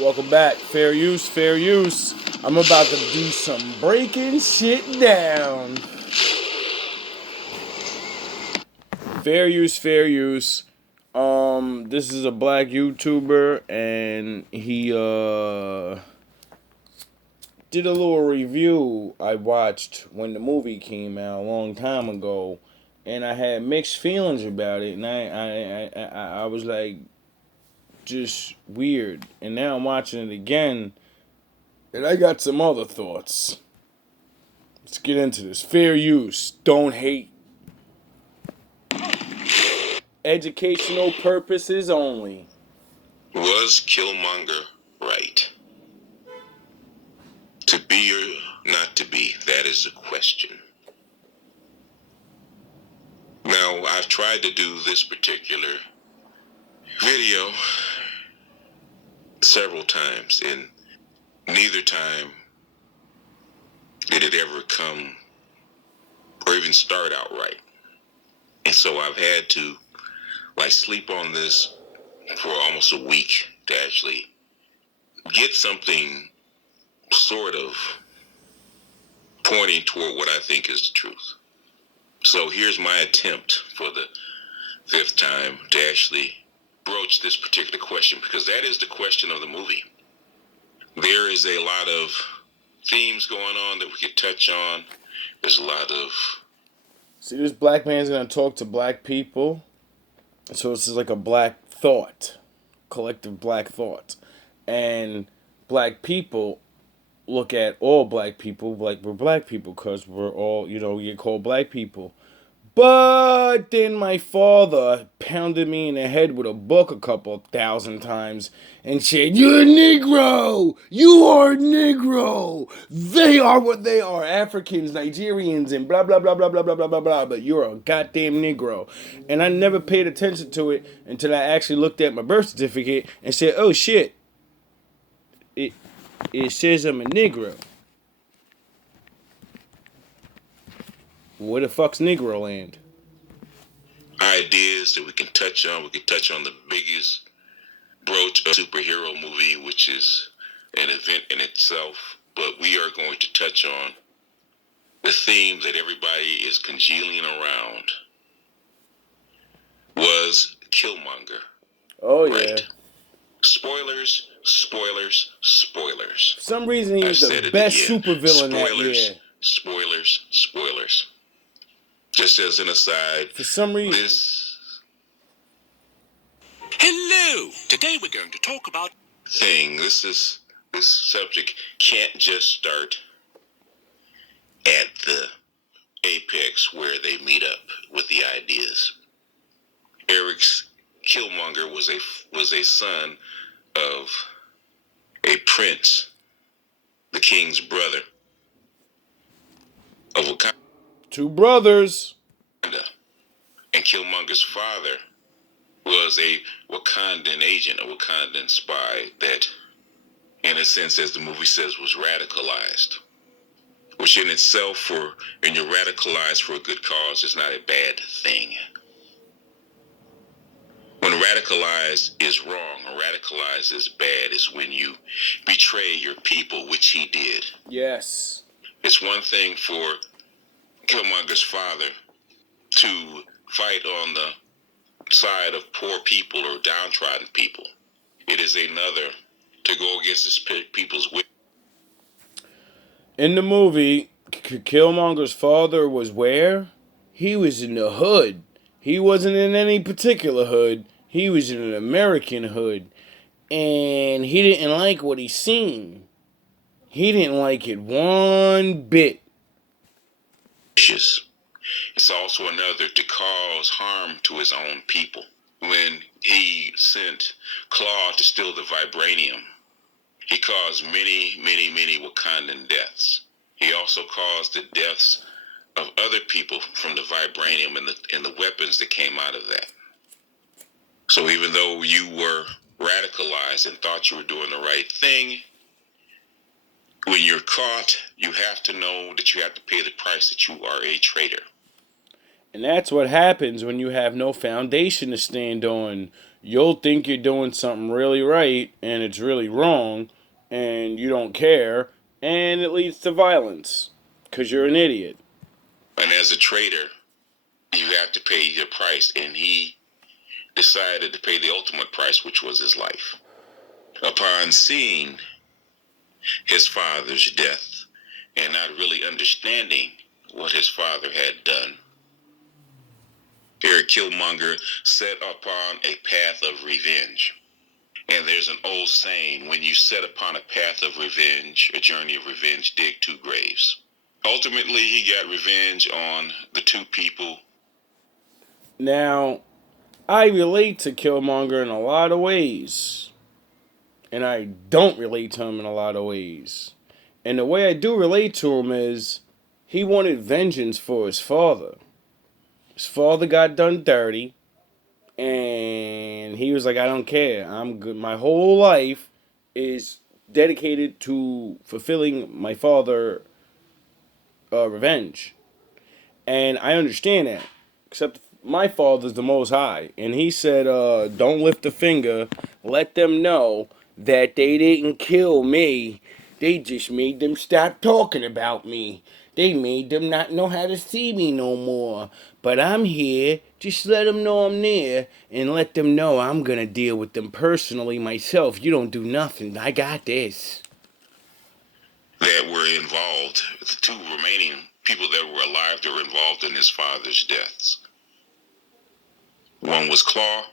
Welcome back. Fair use, fair use. I'm about to do some breaking shit down. Fair use, fair use. This is a black YouTuber, and he did a little review I watched when the movie came out a long time ago, and I had mixed feelings about it, and I was like, just weird. And now I'm watching it again, and I got some other thoughts. Let's get into this. Fair use. Don't hate. Educational purposes only. Was Killmonger right? To be or not to be, that is the question. Now, I've tried to do this particular video several times, and neither time did it ever come or even start out right. And so I've had to sleep on this for almost a week to actually get something sort of pointing toward what I think is the truth. So here's my attempt for the fifth time to actually broach this particular question, because that is the question of the movie. There is a lot of themes going on that we could touch on. There's a lot of... See, this black man's gonna talk to black people. So this is like a black thought. Collective black thought. And black people look at all black people like we're black people because we're all, we get called black people. But then my father pounded me in the head with a book a couple thousand times and said, "You're a Negro! You are a Negro! They are what they are, Africans, Nigerians, and blah, blah, blah, blah, blah, blah, blah, blah, blah, but you're a goddamn Negro." And I never paid attention to it until I actually looked at my birth certificate and said, "Oh shit, it says I'm a Negro." Where the fuck's Negro land? Ideas that we can touch on. We can touch on the biggest broach of superhero movie, which is an event in itself. But we are going to touch on the theme that everybody is congealing around. Was Killmonger Oh, right? yeah. Spoilers, spoilers, spoilers. For some reason, he's the best supervillain that year. Spoilers, spoilers. Just as an aside, For some reason. Hello! Today we're going to talk about this subject can't just start at the apex where they meet up with the ideas. Eric's Killmonger was a son of a prince, the king's brother of Wakanda. Two brothers. And Killmonger's father was a Wakandan agent, a Wakandan spy that, in a sense, as the movie says, was radicalized. Which in itself, when you're radicalized for a good cause, is not a bad thing. When radicalized is wrong, or radicalized is bad, is when you betray your people, which he did. Yes. It's one thing for Killmonger's father to fight on the side of poor people or downtrodden people. It is another to go against his people's will. In the movie, Killmonger's father was where? He was in the hood. He wasn't in any particular hood. He was in an American hood. And he didn't like what he seen. He didn't like it one bit. It's also another to cause harm to his own people. When he sent Claw to steal the vibranium, he caused many, many, many Wakandan deaths. He also caused the deaths of other people from the vibranium and the weapons that came out of that. So even though you were radicalized and thought you were doing the right thing, when you're caught, you have to know that you have to pay the price, that you are a traitor. And that's what happens when you have no foundation to stand on. you'll think you're doing something really right and it's really wrong and you don't care and it leads to violence because you're an idiot. And as a trader, you have to pay your price, and he decided to pay the ultimate price, which was his life. Upon seeing his father's death and not really understanding what his father had done, here Killmonger set upon a path of revenge. And there's an old saying, when you set upon a path of revenge, a journey of revenge, dig two graves. Ultimately, he got revenge on the two people. Now, I relate to Killmonger in a lot of ways, and I don't relate to him in a lot of ways. And the way I do relate to him is he wanted vengeance for his father. His father got done dirty, and he was like, I don't care. I'm good. My whole life is dedicated to fulfilling my father revenge. And I understand that. Except my father's the most high. And he said, don't lift a finger. Let them know that they didn't kill me. They just made them stop talking about me. They made them not know how to see me no more. But I'm here. Just let them know I'm there. And let them know I'm going to deal with them personally myself. You don't do nothing. I got this. That were involved, the two remaining people that were alive that were involved in his father's deaths. One was Claw,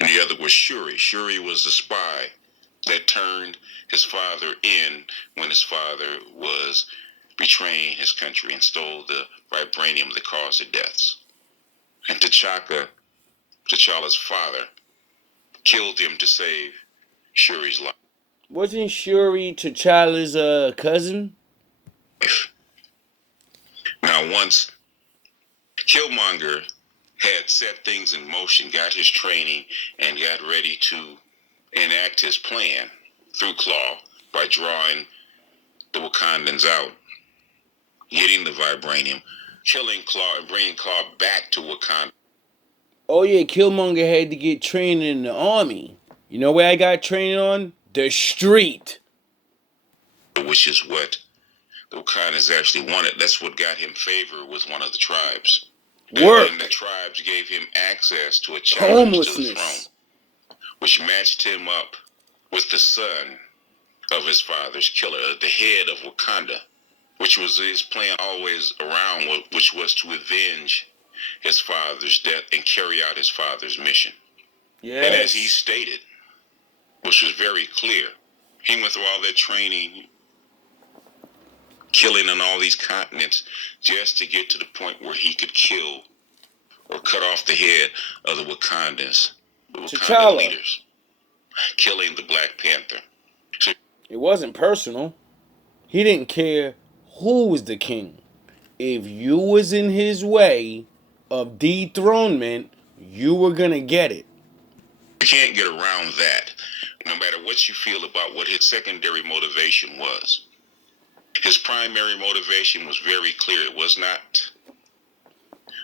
and the other was Shuri. Shuri was the spy that turned his father in when his father was betraying his country and stole the vibranium that caused the deaths. And T'Challa's father, killed him to save Shuri's life. Wasn't Shuri T'Challa's cousin? Now, once Killmonger had set things in motion, got his training, and got ready to enact his plan through Claw by drawing the Wakandans out, getting the vibranium, killing Claw, and bringing Claw back to Wakanda. Oh yeah, Killmonger had to get training in the army. You know where I got training on? The street. Which is what the Wakandans actually wanted. That's what got him favor with one of the tribes. Work. And the tribes gave him access to a challenge to the throne, Homelessness. which matched him up with the son of his father's killer, the head of Wakanda, which was his plan always around, which was to avenge his father's death and carry out his father's mission. And as he Yes. stated, which was very clear, he went through all that training, killing on all these continents, just to get to the point where he could kill or cut off the head of the Wakandans, the Wakandan T'Challa. leaders, killing the Black Panther. So It wasn't personal. He didn't care who was the king. If you was in his way of dethronement, you were gonna get it. you can't get around that, no matter what you feel about what his secondary motivation was. His primary motivation was very clear. It was not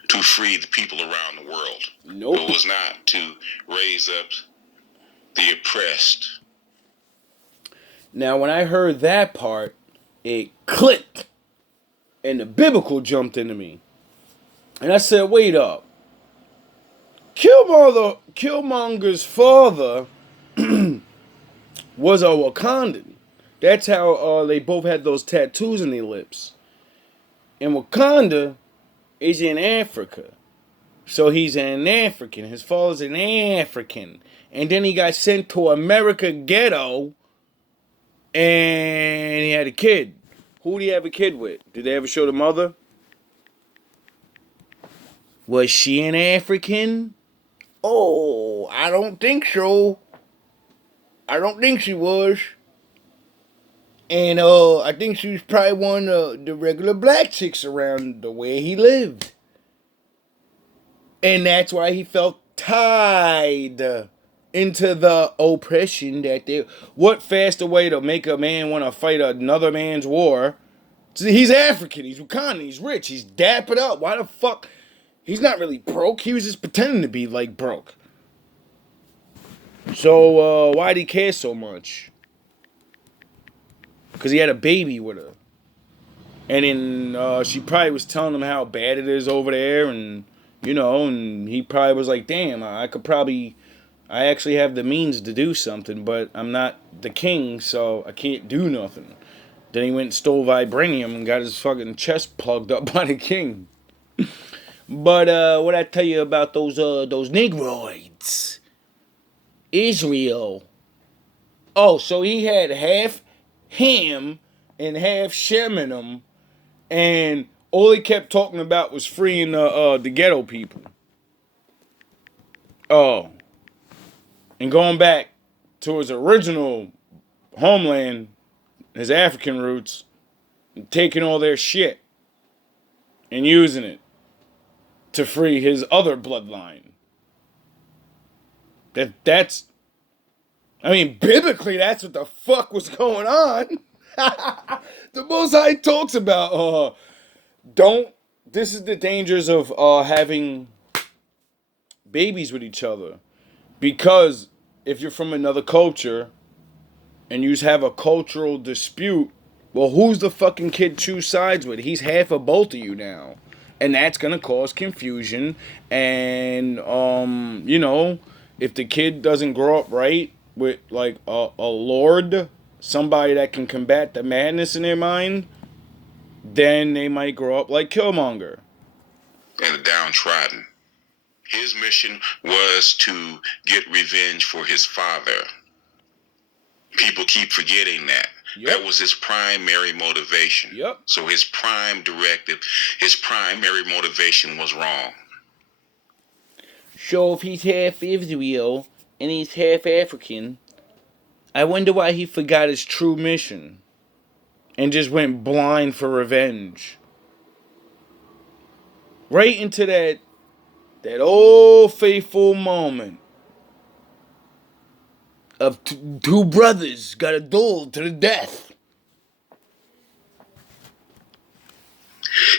to free the people around the world. Nope. It was not to raise up the oppressed. Now, when I heard that part, it clicked, and the biblical jumped into me. And I said, wait up. Killmonger's father was a Wakandan. That's how they both had those tattoos on their lips. And Wakanda is in Africa. So he's an African. His father's an African. And then he got sent to America ghetto and he had a kid. Who did he have a kid with? Did they ever show the mother? Was she an African? Oh, I don't think so. I don't think she was. And I think she was probably one of the regular black chicks around the way he lived. And that's why he felt tied into the oppression that they. What faster way to make a man want to fight another man's war? See, he's African, he's Wakandan, he's rich, he's dappered up. Why the fuck? He's not really broke. He was just pretending to be like broke. So why'd he care so much? Because he had a baby with her. And then she probably was telling him how bad it is over there, and and he probably was like, "Damn, I could probably, I actually have the means to do something, but I'm not the king, so I can't do nothing." Then he went and stole vibranium and got his fucking chest plugged up by the king. But what I tell you about those negroids, Israel. Oh, so he had half ham and half Shem in him, and all he kept talking about was freeing the ghetto people. Oh, and going back to his original homeland, his African roots, and taking all their shit and using it to free his other bloodline. That's I mean, biblically, that's what the fuck was going on. The Most High talks about don't. This is the dangers of having babies with each other, because if you're from another culture and you have a cultural dispute, well, who's the fucking kid choose sides with? He's half of both of you now, and that's gonna cause confusion. And if the kid doesn't grow up right with like a lord, somebody that can combat the madness in their mind, then they might grow up like Killmonger. And the downtrodden. His mission was to get revenge for his father. People keep forgetting that. Yep. That was his primary motivation. Yep. So his prime directive, his primary motivation was wrong. So if he's half Israel and he's half African, I wonder why he forgot his true mission and just went blind for revenge. Right into that old faithful moment of two brothers got a duel to the death.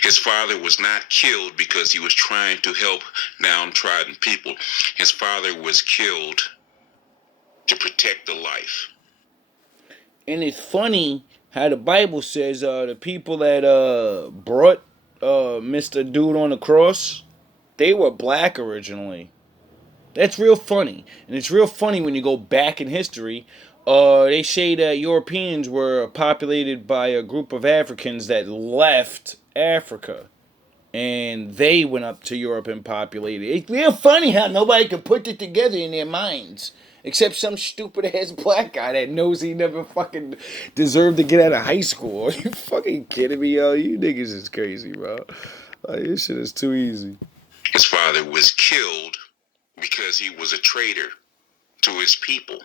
His father was not killed because he was trying to help downtrodden people. His father was killed to protect the life. And it's funny how the Bible says the people that brought Mr. Dude on the cross, they were black originally. That's real funny. And it's real funny when you go back in history. They say that Europeans were populated by a group of Africans that left Africa. And they went up to Europe and populated. It's real funny how nobody could put it together in their minds. Except some stupid ass black guy that knows he never fucking deserved to get out of high school. Are you fucking kidding me, yo? You niggas is crazy, bro. Like, this shit is too easy. His father was killed because he was a traitor to his people.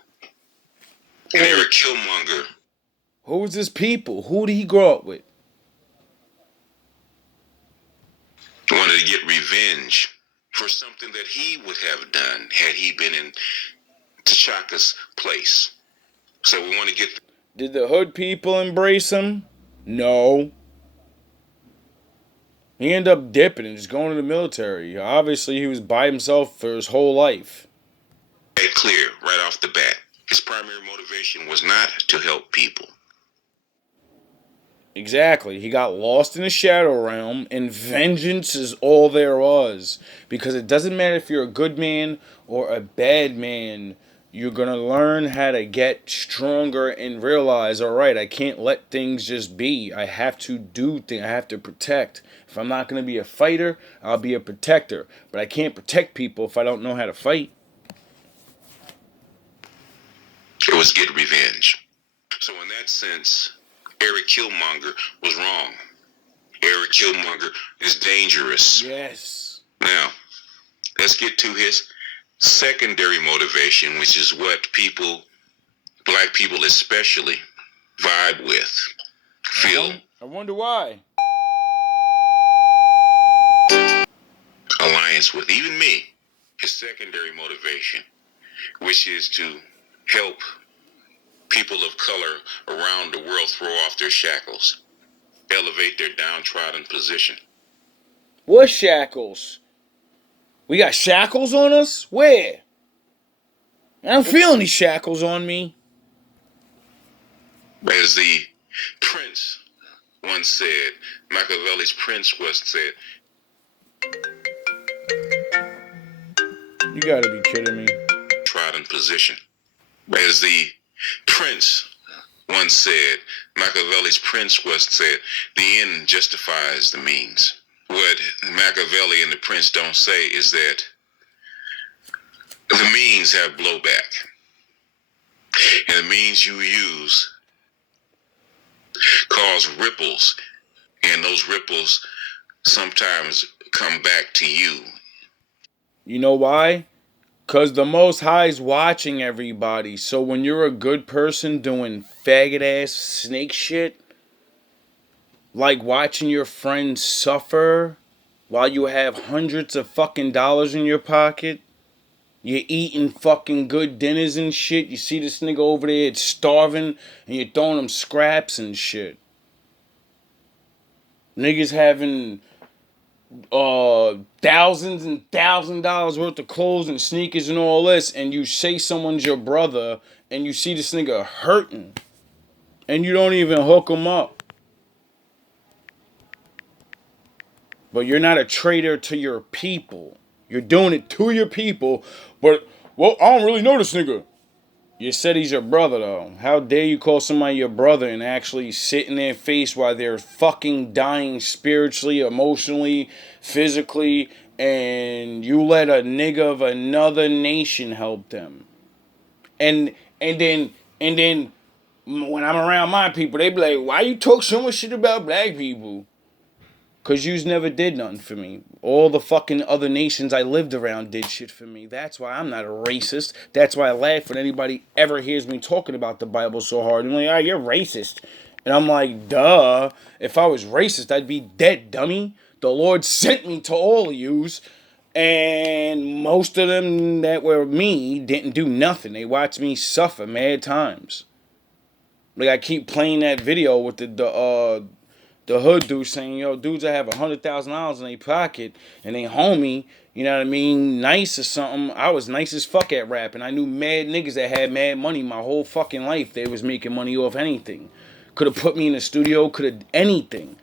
And they were killmonger. Who was his people? Who did he grow up with? He wanted to get revenge for something that he would have done had he been in T'Chaka's place. So we want to get... Did the hood people embrace him? No. He ended up dipping and just going to the military. Obviously, he was by himself for his whole life. Clear right off the bat. His primary motivation was not to help people. Exactly. He got lost in the shadow realm, and vengeance is all there was. Because it doesn't matter if you're a good man or a bad man, you're going to learn how to get stronger and realize, all right, I can't let things just be. I have to do things. I have to protect. If I'm not going to be a fighter, I'll be a protector. But I can't protect people if I don't know how to fight. It was get revenge. So in that sense, Eric Killmonger was wrong. Eric Killmonger is dangerous. Yes. Now, let's get to his secondary motivation, which is what people, black people especially, vibe with, feel. I wonder why. Alliance with, even me. His secondary motivation, which is to help people of color around the world throw off their shackles, elevate their downtrodden position. What shackles? We got shackles on us? Where? I don't feel any shackles on me. As the prince once said, Machiavelli's prince once said, You gotta be kidding me. trodden position. As the prince once said, Machiavelli's prince once said, the end justifies the means. What Machiavelli and the prince don't say is that the means have blowback. And the means you use cause ripples, and those ripples sometimes come back to you. You know why? Because the Most High's watching everybody. So when you're a good person doing faggot ass snake shit, like watching your friends suffer while you have hundreds of fucking dollars in your pocket, you're eating fucking good dinners and shit. You see this nigga over there, it's starving, and you're throwing him scraps and shit. Niggas having thousands and $1,000 worth of clothes and sneakers and all this, and you say someone's your brother, and you see this nigga hurting, and you don't even hook him up. But you're not a traitor to your people. You're doing it to your people, but, well, I don't really know this nigga. You said he's your brother, though. How dare you call somebody your brother and actually sit in their face while they're fucking dying spiritually, emotionally, physically, and you let a nigga of another nation help them. And then when I'm around my people, they be like, why you talk so much shit about black people? Cause yous never did nothing for me. All the fucking other nations I lived around did shit for me. That's why I'm not a racist. That's why I laugh when anybody ever hears me talking about the Bible so hard. I'm like, ah, you're racist. And I'm like, duh. If I was racist, I'd be dead, dummy. The Lord sent me to all of yous. And most of them that were me didn't do nothing. They watched me suffer mad times. Like I keep playing that video with the hood dude saying, yo, dudes that have $100,000 in their pocket and they homie, you know what I mean, nice or something. I was nice as fuck at rapping. I knew mad niggas that had mad money my whole fucking life. They was making money off anything. Could have put me in the studio, could have anything.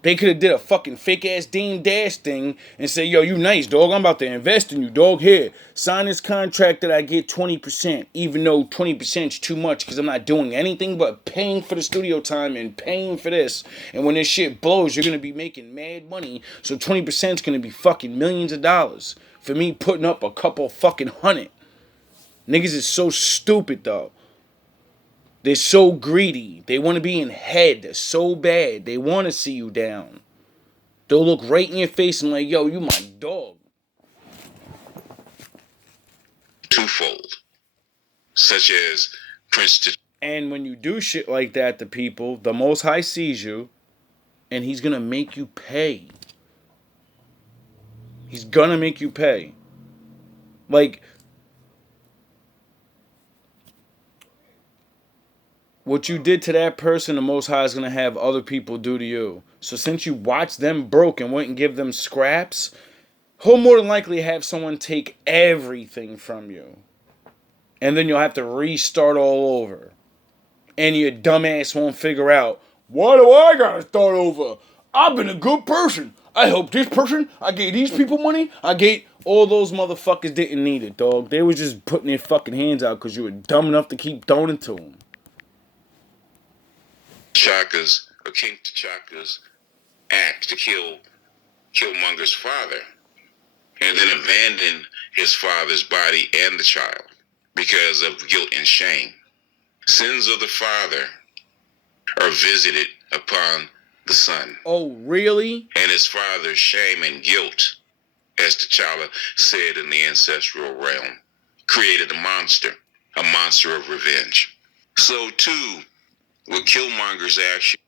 They could have did a fucking fake ass Dame Dash thing and say, yo, you nice, dog. I'm about to invest in you, dog. Here, sign this contract that I get 20%, even though 20% is too much because I'm not doing anything but paying for the studio time and paying for this. And when this shit blows, you're going to be making mad money. So 20% is going to be fucking millions of dollars for me putting up a couple fucking hundred. Niggas is so stupid, though. They're so greedy. They want to be in head so bad. They want to see you down. They'll look right in your face and like, yo, you my dog. Twofold. Such as Prince. And when you do shit like that to people, the Most High sees you and he's going to make you pay. He's going to make you pay. Like, what you did to that person, the Most High is going to have other people do to you. So since you watched them broke and went and give them scraps, he'll more than likely have someone take everything from you. And then you'll have to restart all over. And your dumbass won't figure out, why do I gotta start over? I've been a good person. I helped this person. I gave these people money. I gave... All those motherfuckers didn't need it, dog. They was just putting their fucking hands out because you were dumb enough to keep throwing it to them. T'Chaka's, or King T'Chaka's act to kill Killmonger's father, and then abandon his father's body and the child because of guilt and shame. Sins of the father are visited upon the son. Oh, really? And his father's shame and guilt, as T'Challa said in the ancestral realm, created a monster of revenge. So too, with Killmonger's action.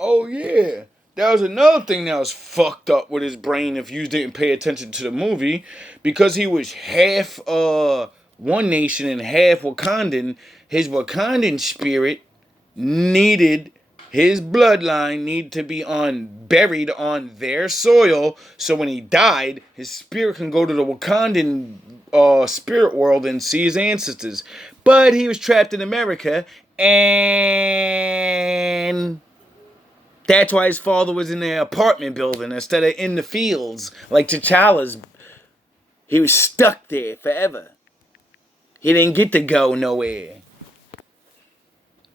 Oh, yeah. That was another thing that was fucked up with his brain if you didn't pay attention to the movie. Because he was half one nation and half Wakandan, his Wakandan spirit needed, his bloodline needed to be buried on their soil. So when he died, his spirit can go to the Wakandan spirit world and see his ancestors. But he was trapped in America, and that's why his father was in the apartment building instead of in the fields like T'Challa's. He was stuck there forever. He didn't get to go nowhere.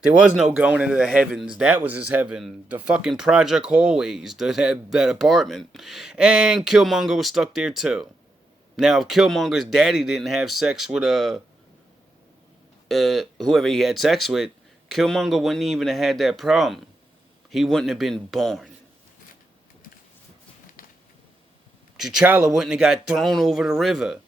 There was no going into the heavens. That was his heaven. The fucking Project Hallways, that apartment. And Killmonger was stuck there too. Now, if Killmonger's daddy didn't have sex with whoever he had sex with, Killmonger wouldn't even have had that problem. He wouldn't have been born. T'Challa wouldn't have got thrown over the river.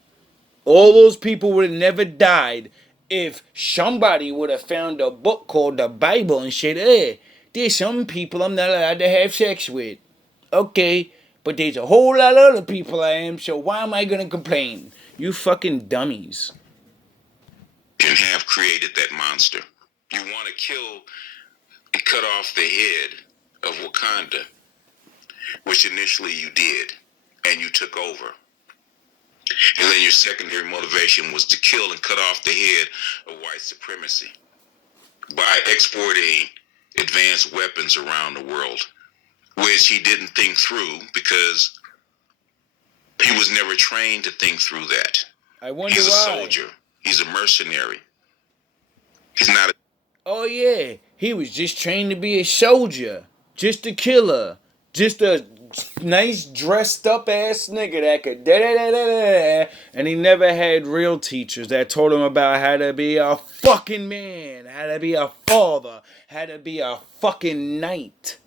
All those people would have never died if somebody would have found a book called the Bible and said, hey, there's some people I'm not allowed to have sex with. Okay, but there's a whole lot of other people I am, so why am I going to complain? You fucking dummies. And have created that monster. You want to kill and cut off the head of Wakanda, which initially you did, and you took over. And then your secondary motivation was to kill and cut off the head of white supremacy by exporting advanced weapons around the world, which he didn't think through because he was never trained to think through that. I wonder He's a why. soldier. He's a mercenary. He's not a... Oh yeah, he was just trained to be a soldier, just a killer, just a nice dressed up ass nigga that could da da da da da. And he never had real teachers that told him about how to be a fucking man, how to be a father, how to be a fucking knight,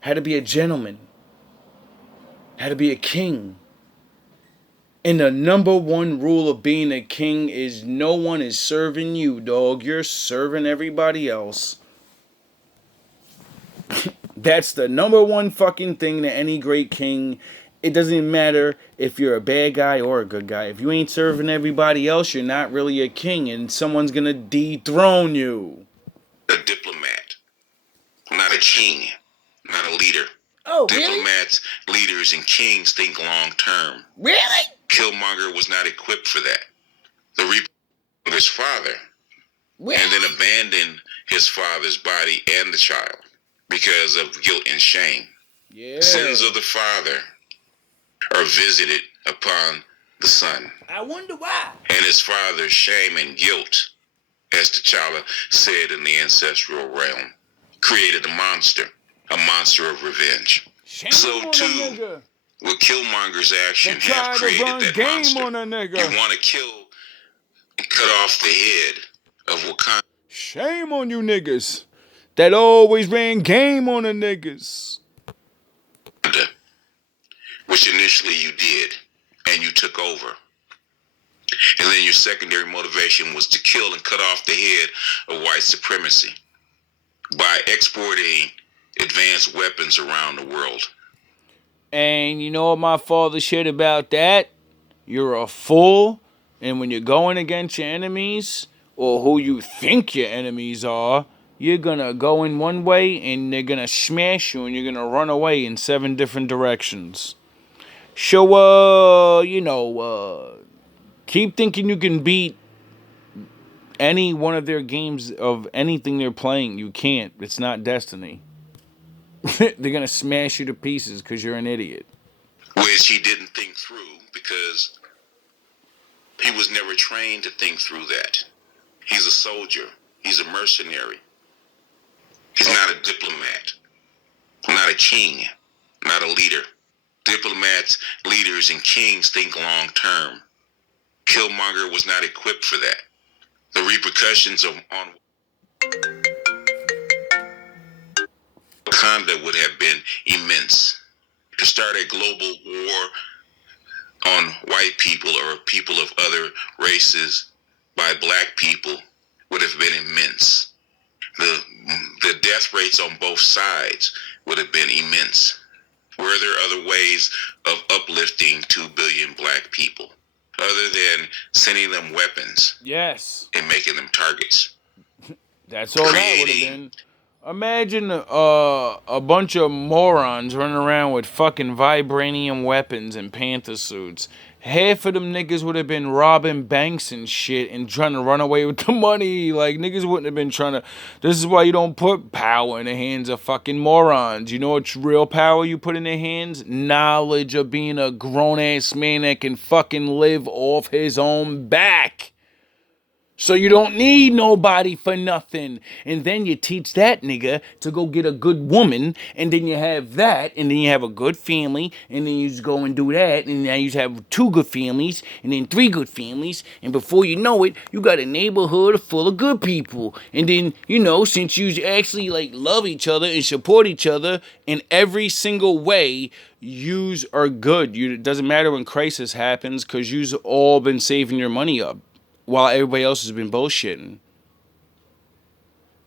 how to be a gentleman, how to be a king. And the number one rule of being a king is no one is serving you, dog. You're serving everybody else. That's the number one fucking thing to any great king. It doesn't matter if you're a bad guy or a good guy. If you ain't serving everybody else, you're not really a king, and someone's gonna dethrone you. A diplomat, not a king, not a leader. Oh, Diplomats, leaders, and kings think long term. Really? Killmonger was not equipped for that. The Reaper of his father, Really? and then abandoned his father's body and the child because of guilt and shame. Yeah. Sins of the father are visited upon the son. I wonder why. And his father's shame and guilt, as T'Challa said in the ancestral realm, created a monster of revenge. Shame So on a too, nigga. with Killmonger's action They tried have to created run that game monster. on a nigga. You want to kill and cut off the head of Wakanda. Shame on you niggas that always ran game on the niggas. Which initially you did, and you took over. And then your secondary motivation was to kill and cut off the head of white supremacy by exporting advanced weapons around the world. And you know what my father said about that? You're a fool, and when you're going against your enemies, or who you think your enemies are, you're gonna go in one way and they're gonna smash you and you're gonna run away in 7 different directions. So, keep thinking you can beat any one of their games of anything they're playing. You can't. It's not Destiny. They're gonna smash you to pieces because you're an idiot. Which he didn't think through because he was never trained to think through that. He's a soldier. He's a mercenary. He's not a diplomat. Not a king. Not a leader. Diplomats, leaders, and kings think long term. Killmonger was not equipped for that. The repercussions on Wakanda would have been immense. To start a global war on white people or people of other races by black people would have been immense. The death rates on both sides would have been immense. Were there other ways of uplifting 2 billion black people other than sending them weapons? Yes. And making them targets? That's all that would have been. Imagine a bunch of morons running around with fucking vibranium weapons and panther suits, half of them niggas would have been robbing banks and shit and trying to run away with the money. Like, niggas wouldn't have been trying to. This is why you don't put power in the hands of fucking morons. You know what's real power you put in their hands? Knowledge of being a grown ass man that can fucking live off his own back. So you don't need nobody for nothing. And then you teach that nigga to go get a good woman, and then you have that, and then you have a good family, and then you just go and do that, and now you have 2 good families, and then 3 good families, and before you know it, you got a neighborhood full of good people. And then, since you actually like love each other and support each other in every single way, yous are good. It doesn't matter when crisis happens, because you've all been saving your money up while everybody else has been bullshitting.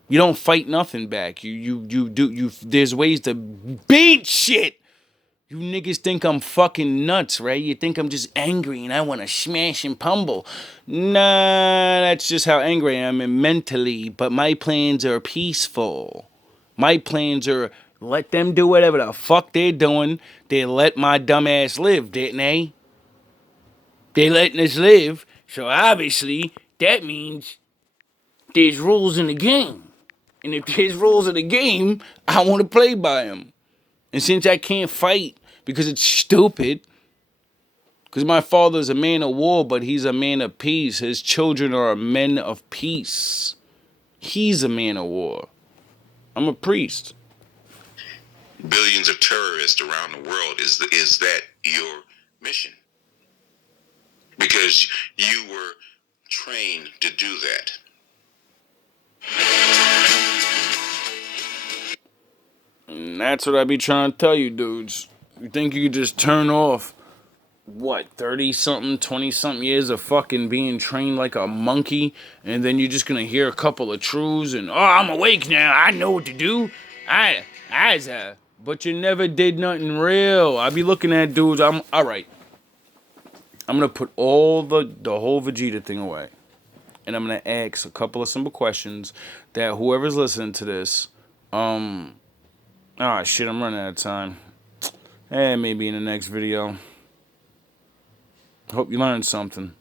You don't fight nothing back. There's ways to beat shit. You niggas think I'm fucking nuts, right? You think I'm just angry and I want to smash and pummel. Nah, that's just how angry I am mentally. But my plans are peaceful. My plans are let them do whatever the fuck they're doing. They let my dumb ass live, didn't they? They letting us live. So obviously, that means there's rules in the game. And if there's rules in the game, I want to play by them. And since I can't fight because it's stupid, because my father's a man of war, but he's a man of peace. His children are men of peace. He's a man of war. I'm a priest. Billions of terrorists around the world. Is that your mission? Because you were trained to do that. And that's what I be trying to tell you dudes. You think you could just turn off, 30-something, 20-something years of fucking being trained like a monkey, and then you're just gonna hear a couple of truths and, I'm awake now, I know what to do. But you never did nothing real. I be looking at dudes, alright. I'm gonna put all the whole Vegeta thing away. And I'm gonna ask a couple of simple questions that whoever's listening to this, I'm running out of time. Maybe in the next video. Hope you learned something.